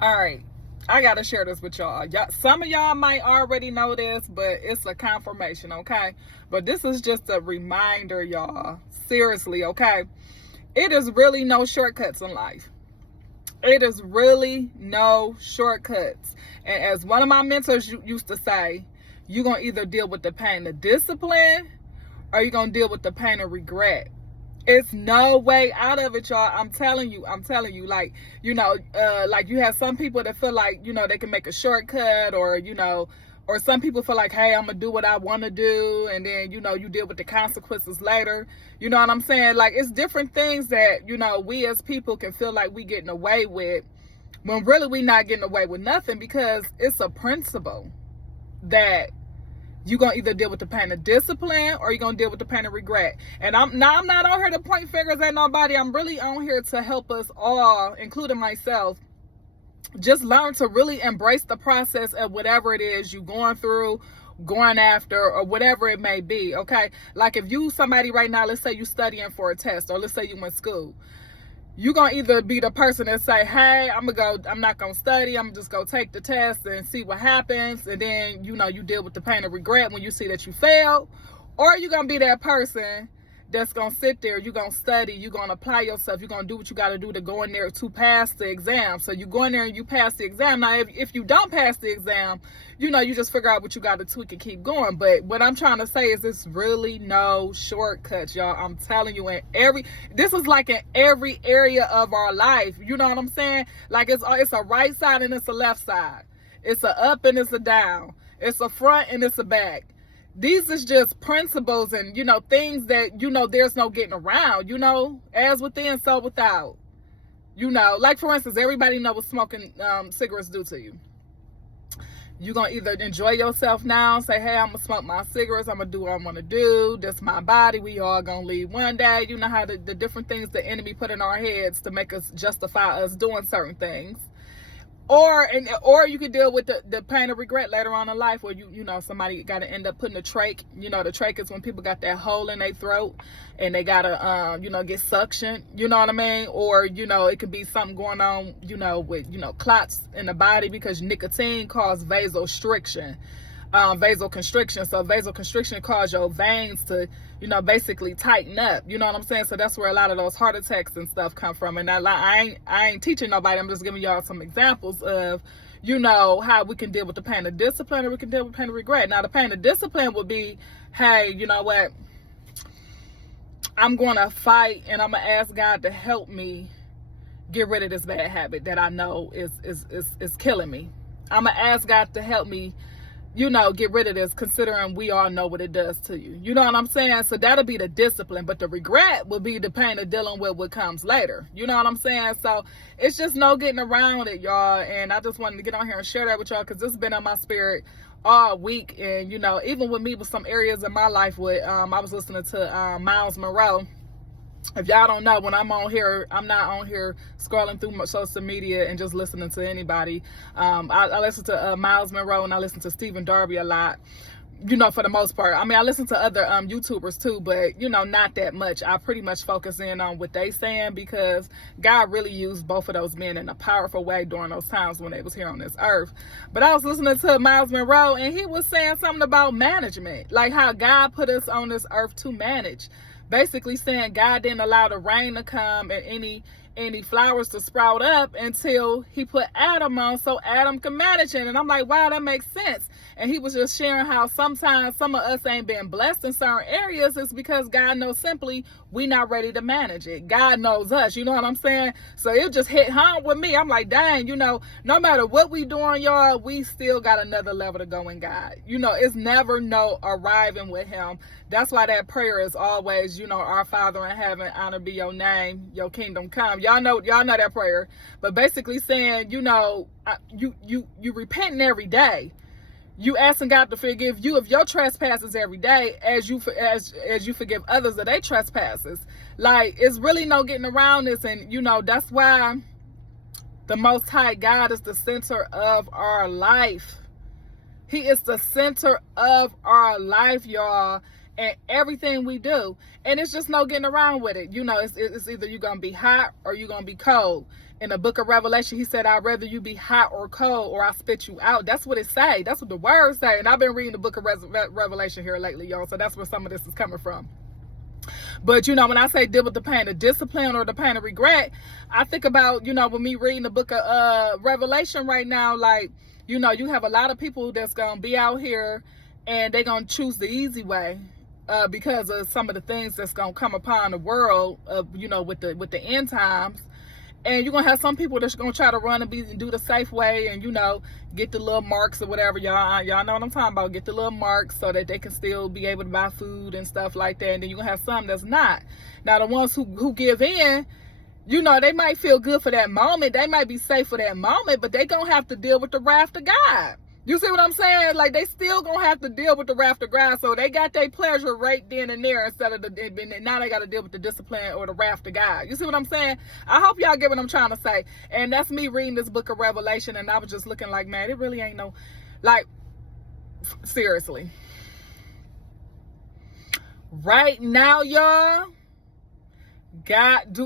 All right. I got to share this with y'all. Some of y'all might already know this, but it's a confirmation, okay? But this is just a reminder, y'all. Seriously, okay? It is really no shortcuts in life. It is really no shortcuts. And as one of my mentors used to say, you're going to either deal with the pain of discipline or you're going to deal with the pain of regret. It's no way out of it, y'all. I'm telling you, like, like you have some people that feel like, they can make a shortcut, or, or some people feel like, hey, I'm going to do what I want to do. And then, you deal with the consequences later. You know what I'm saying? Like, it's different things that, we as people can feel like we getting away with, when really we not getting away with nothing, because it's a principle that you're going to either deal with the pain of discipline or you're going to deal with the pain of regret. And I'm not on here to point fingers at nobody. I'm really on here to help us all, including myself, just learn to really embrace the process of whatever it is you're going through, going after, or whatever it may be, okay? Like if you somebody right now, let's say you studying for a test, or let's say you in school. You're going to either be the person that say, hey, I'm not going to study. I'm just going to take the test and see what happens. And then, you deal with the pain of regret when you see that you failed. Or you're going to be that person that's going to sit there. You're going to study. You're going to apply yourself. You're going to do what you got to do to go in there to pass the exam. So you go in there and you pass the exam. Now, if you don't pass the exam, you just figure out what you got to tweak and keep going. But what I'm trying to say is this really no shortcuts, y'all. I'm telling you, this is like in every area of our life. You know what I'm saying? Like it's a right side and it's a left side. It's a up and it's a down. It's a front and it's a back. These is just principles and, things that, there's no getting around, as within, so without. Like for instance, everybody know what smoking cigarettes do to you. You're going to either enjoy yourself now, say, hey, I'm going to smoke my cigarettes, I'm going to do what I want to do, this my body, we all going to leave one day. You know how the different things the enemy put in our heads to make us justify us doing certain things. Or you could deal with the pain of regret later on in life, where somebody got to end up putting a trach. The trach is when people got that hole in their throat and they got to get suction. You know what I mean? Or it could be something going on with clots in the body, because nicotine causes vasoconstriction. So vasoconstriction causes your veins to basically tighten up. You know what I'm saying? So that's where a lot of those heart attacks and stuff come from. And I ain't teaching nobody. I'm just giving y'all some examples of how we can deal with the pain of discipline, or we can deal with pain of regret. Now the pain of discipline would be, hey, you know what, I'm going to fight and I'm going to ask God to help me get rid of this bad habit that I know is killing me. I'm going to ask God to help me get rid of this, considering we all know what it does to you. You know what I'm saying? So that'll be the discipline. But the regret will be the pain of dealing with what comes later. You know what I'm saying? So it's just no getting around it, y'all. And I just wanted to get on here and share that with y'all, because this has been on my spirit all week. And, even with me, with some areas in my life with, I was listening to Miles Monroe. If y'all don't know, when I'm on here, I'm not on here scrolling through my social media and just listening to anybody. I listen to Miles Monroe, and I listen to Stephen Darby a lot, for the most part. I mean, I listen to other YouTubers too, but, not that much. I pretty much focus in on what they saying, because God really used both of those men in a powerful way during those times when they was here on this earth. But I was listening to Miles Monroe, and he was saying something about management, like how God put us on this earth to manage. Basically saying God didn't allow the rain to come and any flowers to sprout up until he put Adam on, so Adam can manage it. And I'm like, wow, that makes sense. And he was just sharing how sometimes some of us ain't been blessed in certain areas. It's because God knows simply we not ready to manage it. God knows us. You know what I'm saying? So it just hit home with me. I'm like, dang, no matter what we doing, y'all, we still got another level to go in God. It's never no arriving with him. That's why that prayer is always, our Father in heaven, honor be your name, your kingdom come. Y'all know that prayer. But basically saying, you repenting every day. You asking God to forgive you of your trespasses every day, as you forgive others of their trespasses. Like, it's really no getting around this. And that's why the Most High God is the center of our life. He is the center of our life, y'all, and everything we do. And it's just no getting around with it. It's either you're gonna be hot or you're gonna be cold. In the book of Revelation, he said, I'd rather you be hot or cold or I spit you out. That's what it say. That's what the words say. And I've been reading the book of Revelation here lately, y'all. So that's where some of this is coming from. But, you know, when I say deal with the pain of discipline or the pain of regret, I think about, you know, when me reading the book of Revelation right now, like, you know, you have a lot of people that's going to be out here and they're going to choose the easy way because of some of the things that's going to come upon the world, you know, with the end times. And you're going to have some people that's going to try to run and do the safe way and, you know, get the little marks or whatever. Y'all know what I'm talking about. Get the little marks so that they can still be able to buy food and stuff like that. And then you're going to have some that's not. Now, the ones who give in, you know, they might feel good for that moment. They might be safe for that moment, but they going to have to deal with the wrath of God. You see what I'm saying? Like, they still gonna have to deal with the wrath of God. So they got their pleasure right then and there instead of now they got to deal with the discipline or the wrath of God. You see what I'm saying? I hope y'all get what I'm trying to say. And that's me reading this book of Revelation, and I was just looking like, man, it really ain't no, like, seriously. Right now, y'all, God,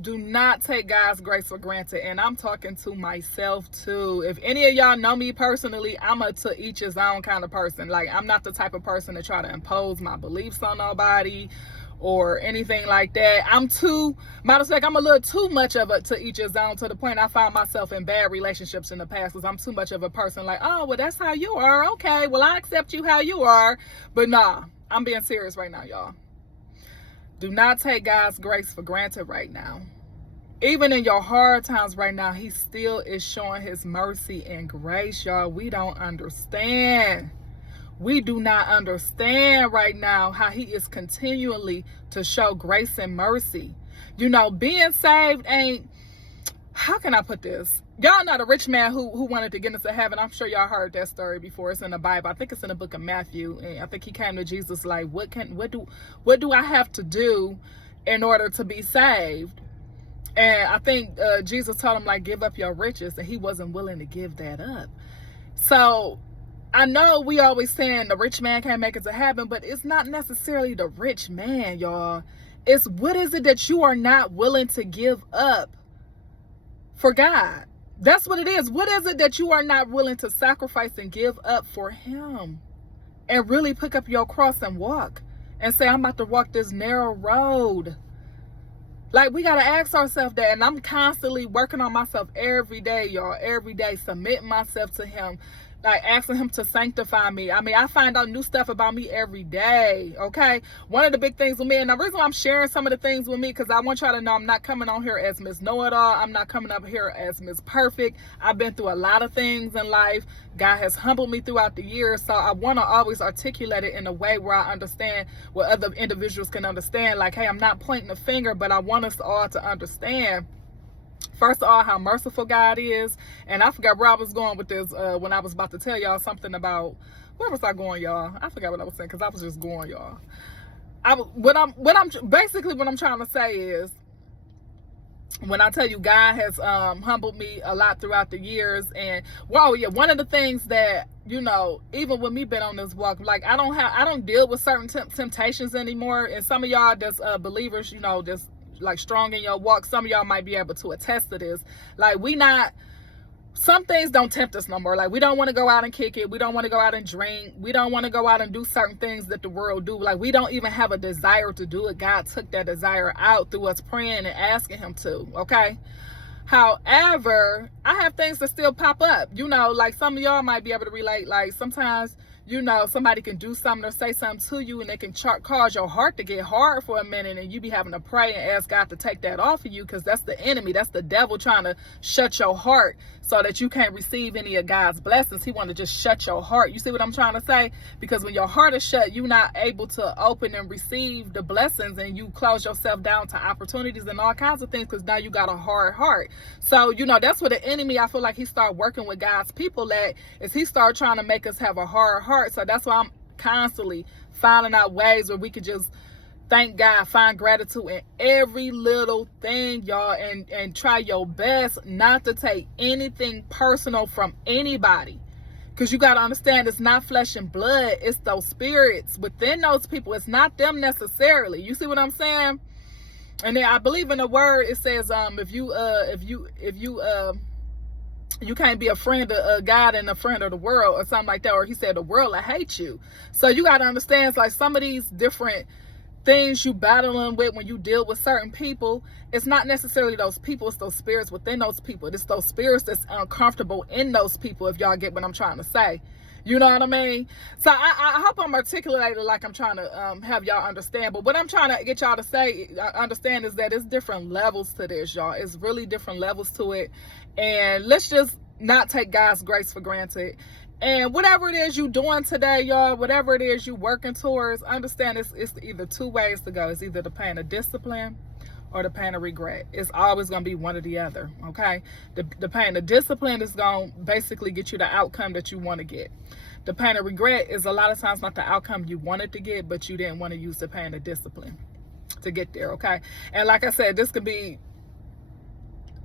do not take God's grace for granted. And I'm talking to myself too. If any of y'all know me personally, I'm a to each his own kind of person. Like, I'm not the type of person to try to impose my beliefs on nobody or anything like that. Matter of fact, I'm a little too much of a to each his own, to the point I found myself in bad relationships in the past because I'm too much of a person like, oh, well, that's how you are. Okay, well, I accept you how you are. But nah, I'm being serious right now, y'all. Do not take God's grace for granted right now. Even in your hard times right now, he still is showing his mercy and grace, y'all. We don't understand. We do not understand right now how he is continually to show grace and mercy. You know, being saved ain't, how can I put this? Y'all know the rich man who wanted to get into heaven. I'm sure y'all heard that story before. It's in the Bible. I think it's in the book of Matthew. And I think he came to Jesus like, what do I have to do in order to be saved? And I think Jesus told him, like, give up your riches. And he wasn't willing to give that up. So I know we always saying the rich man can't make it to heaven, but it's not necessarily the rich man, y'all. It's what is it that you are not willing to give up for God? That's what it is. What is it that you are not willing to sacrifice and give up for him? And really pick up your cross and walk and say, I'm about to walk this narrow road. Like, we got to ask ourselves that. And I'm constantly working on myself every day, y'all. Every day, submitting myself to him. Like, asking him to sanctify me. I mean, I find out new stuff about me every day, okay? One of the big things with me, and the reason why I'm sharing some of the things with me, because I want y'all to know I'm not coming on here as Miss Know-It-All. I'm not coming up here as Miss Perfect. I've been through a lot of things in life. God has humbled me throughout the years, so I want to always articulate it in a way where I understand what other individuals can understand. Like, hey, I'm not pointing a finger, but I want us all to understand, first of all, how merciful God is. And I forgot where I was going with this when I was about to tell y'all something about, where was I going, y'all? I forgot what I was saying because I was just going, y'all. What I'm trying to say is, when I tell you God has humbled me a lot throughout the years, and well, yeah, one of the things that, you know, even with me being on this walk, like, I don't deal with certain temptations anymore. And some of y'all that's believers, you know, that's like strong in your walk, some of y'all might be able to attest to this. Like, some things don't tempt us no more. Like, we don't want to go out and kick it. We don't want to go out and drink. We don't want to go out and do certain things that the world do. Like, we don't even have a desire to do it. God took that desire out through us praying and asking him to, okay? However, I have things that still pop up. You know, like, some of y'all might be able to relate. Like, sometimes, you know, somebody can do something or say something to you, and they can cause your heart to get hard for a minute, and you be having to pray and ask God to take that off of you, because that's the enemy. That's the devil trying to shut your heart so that you can't receive any of God's blessings. He want to just shut your heart. You see what I'm trying to say? Because when your heart is shut, you're not able to open and receive the blessings, and you close yourself down to opportunities and all kinds of things, because now you got a hard heart. So, you know, that's what the enemy, I feel like he started working with God's people at, is he started trying to make us have a hard heart. So that's why I'm constantly finding out ways where we could just thank God, find gratitude in every little thing, y'all, and try your best not to take anything personal from anybody. Because you got to understand, it's not flesh and blood. It's those spirits within those people. It's not them necessarily. You see what I'm saying? And then I believe in the word, it says, you can't be a friend of God and a friend of the world or something like that. Or he said the world will hate you. So you got to understand, it's like some of these different things you battling with when you deal with certain people, it's not necessarily those people, it's those spirits within those people. It's those spirits that's uncomfortable in those people, if y'all get what I'm trying to say. You know what I mean? So I hope I'm articulated like I'm trying to have y'all understand. But what I'm trying to get y'all to say, understand, is that it's different levels to this, y'all. It's really different levels to it. And let's just not take God's grace for granted. And whatever it is you doing today, y'all, whatever it is you working towards, understand it's either two ways to go. It's either the pain of discipline or the pain of regret. It's always going to be one or the other, okay? The pain of discipline is going to basically get you the outcome that you want to get. The pain of regret is a lot of times not the outcome you wanted to get, but you didn't want to use the pain of discipline to get there, okay? And like I said, this could be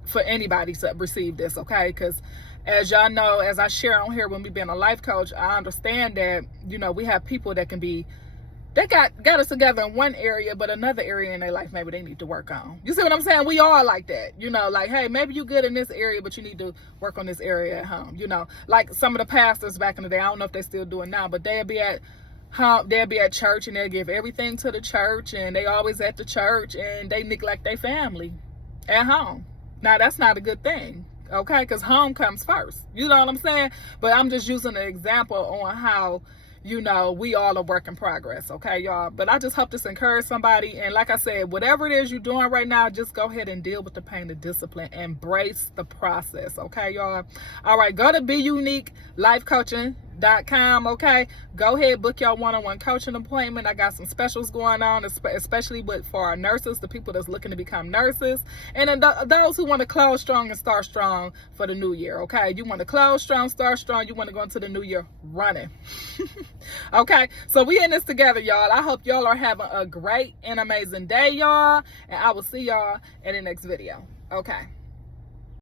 for anybody to receive this, okay? Because as y'all know, as I share on here when we've been a life coach, I understand that, you know, we have people that can be, they got us together in one area, but another area in their life maybe they need to work on. You see what I'm saying? We are like that. You know, like, hey, maybe you're good in this area, but you need to work on this area at home. You know, like some of the pastors back in the day, I don't know if they still do it now, but they'll be at home, they'll be at church and they'll give everything to the church, and they always at the church, and they neglect their family at home. Now, that's not a good thing. Okay, because home comes first. You know what I'm saying? But I'm just using an example on how, you know, we all are work in progress, okay, y'all? But I just hope this encourage somebody. And like I said, whatever it is you're doing right now, just go ahead and deal with the pain of discipline. Embrace the process, okay, y'all? All right, go to BeUniqueLifeCoaching.com, okay? Go ahead, book your one-on-one coaching appointment. I got some specials going on, especially for our nurses, the people that's looking to become nurses, and then those who want to close strong and start strong for the new year, okay? You want to close strong, start strong, you want to go into the new year running. Okay, so we in this together, y'all. I hope y'all are having a great and amazing day, y'all, and I will see y'all in the next video. Okay.